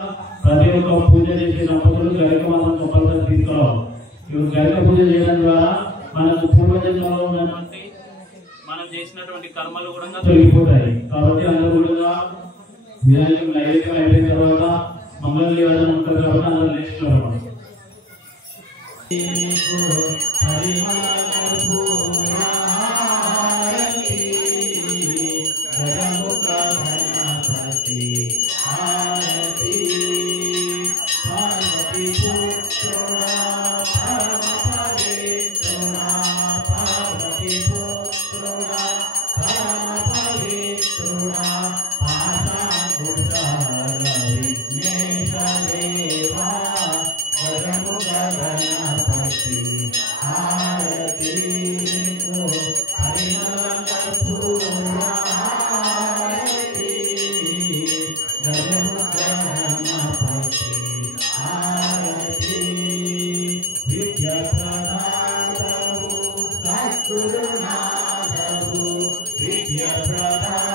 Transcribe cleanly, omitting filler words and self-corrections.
ప్రతి ఒక్క పూజ చేసినప్పుడు గరిక మనం కంపల్సరీ తీసుకోవాలి. ఇప్పుడు గరిక పూజ చేయడం ద్వారా మనకు పూర్వజన్మలో ఉన్నటువంటి మనం చేసినటువంటి కర్మలు కూడా తొలగిపోతాయి. కాబట్టి అందరూ కూడా వినాయకుడు నైవేద్యం అయిపోయిన తర్వాత మంగళ నివేదన ఉంటుంది కాబట్టి అందరూ నేర్చుకోవాలి. Vidyapradha